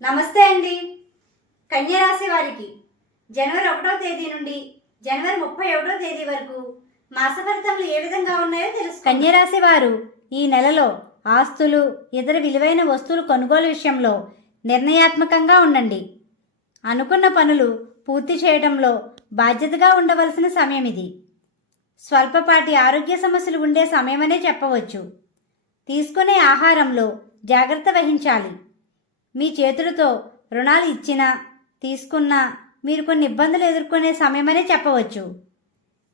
నమస్తే అండి. కన్యరాశి వారికి జనవరి ఒకటో తేదీ నుండి జనవరి ముప్పై ఒకటో తేదీ వరకు మాస ఫలితాలు ఏ విధంగా ఉన్నాయో తెలుసు కన్యరాశి వారు ఈ నెలలో ఆస్తులు ఇతర విలువైన వస్తువులు కొనుగోలు విషయంలో నిర్ణయాత్మకంగా ఉండండి. అనుకున్న పనులు పూర్తి చేయడంలో బాధ్యతగా ఉండవలసిన సమయం ఇది. స్వల్పపాటి ఆరోగ్య సమస్యలు ఉండే సమయమనే చెప్పవచ్చు. తీసుకునే ఆహారంలో జాగ్రత్త వహించాలి. మీ చేతులతో రుణాలు ఇచ్చినా తీసుకున్నా మీరు కొన్ని ఇబ్బందులు ఎదుర్కొనే సమయమనే చెప్పవచ్చు.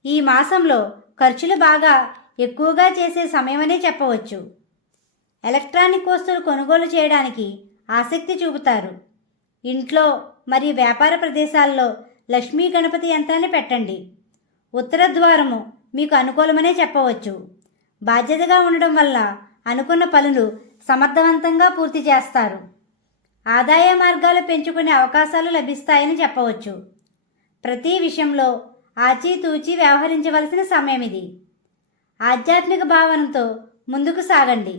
ఈ మాసంలో ఖర్చులు బాగా ఎక్కువగా చేసే సమయమనే చెప్పవచ్చు. ఎలక్ట్రానిక్ వస్తువులు కొనుగోలు చేయడానికి ఆసక్తి చూపుతారు. ఇంట్లో మరియు వ్యాపార ప్రదేశాల్లో లక్ష్మీ గణపతి యంత్రాన్ని పెట్టండి. ఉత్తర ద్వారము మీకు అనుకూలమనే చెప్పవచ్చు. బాధ్యతగా ఉండడం వల్ల అనుకున్న పనులు సమర్థవంతంగా పూర్తి చేస్తారు. ఆదాయ మార్గాలు పెంచుకునే అవకాశాలు లభిస్తాయని చెప్పవచ్చు. ప్రతి విషయంలో ఆచితూచి వ్యవహరించవలసిన సమయం ఇది. ఆధ్యాత్మిక భావనతో ముందుకు సాగండి.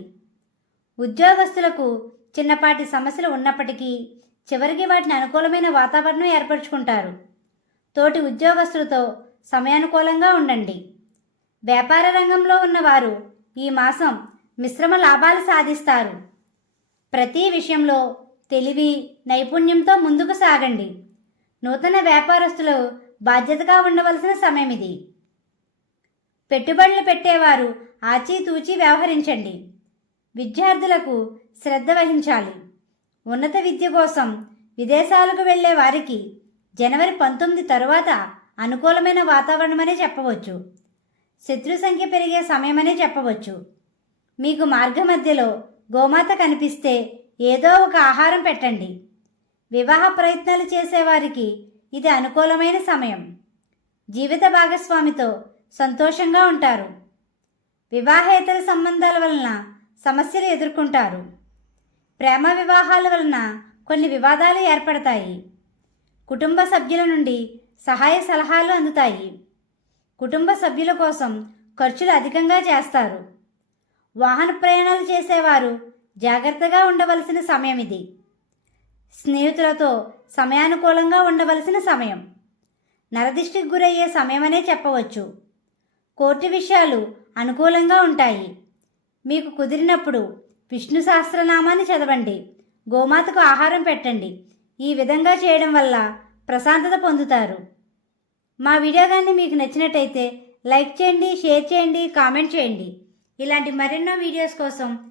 ఉద్యోగస్తులకు చిన్నపాటి సమస్యలు ఉన్నప్పటికీ చివరికి వాటిని అనుకూలమైన వాతావరణం ఏర్పరచుకుంటారు. తోటి ఉద్యోగస్తులతో సమయానుకూలంగా ఉండండి. వ్యాపార రంగంలో ఉన్నవారు ఈ మాసం మిశ్రమ లాభాలు సాధిస్తారు. ప్రతి విషయంలో తెలివి నైపుణ్యంతో ముందుకు సాగండి. నూతన వ్యాపారస్తులు బాధ్యతగా ఉండవలసిన సమయం ఇది పెట్టుబడులు పెట్టేవారు ఆచితూచి వ్యవహరించండి. విద్యార్థులకు శ్రద్ధ వహించాలి. ఉన్నత విద్య కోసం విదేశాలకు వెళ్ళే వారికి జనవరి పంతొమ్మిది తరువాత అనుకూలమైన వాతావరణమనే చెప్పవచ్చు. శత్రు సంఖ్య పెరిగే సమయమనే చెప్పవచ్చు. మీకు మార్గ మధ్యలో గోమాత కనిపిస్తే ఏదో ఒక ఆహారం పెట్టండి. వివాహ ప్రయత్నాలు చేసేవారికి ఇది అనుకూలమైన సమయం. జీవిత భాగస్వామితో సంతోషంగా ఉంటారు. వివాహేతర సంబంధాల వలన సమస్యలు ఎదుర్కొంటారు. ప్రేమ వివాహాల వలన కొన్ని వివాదాలు ఏర్పడతాయి. కుటుంబ సభ్యుల నుండి సహాయ సలహాలు అందుతాయి. కుటుంబ సభ్యుల కోసం ఖర్చులు అధికంగా చేస్తారు. వాహన ప్రయాణాలు చేసేవారు జాగ్రత్తగా ఉండవలసిన సమయం ఇది. స్నేహితులతో సమయానుకూలంగా ఉండవలసిన సమయం. నరదిష్టికి గురయ్యే సమయమనే చెప్పవచ్చు. కోర్టు విషయాలు అనుకూలంగా ఉంటాయి. మీకు కుదిరినప్పుడు విష్ణు సహస్రనామాన్ని చదవండి. గోమాతకు ఆహారం పెట్టండి. ఈ విధంగా చేయడం వల్ల ప్రశాంతత పొందుతారు. మా వీడియో కానీ మీకు నచ్చినట్టయితే లైక్ చేయండి షేర్ చేయండి కామెంట్ చేయండి. ఇలాంటి మరెన్నో వీడియోస్ కోసం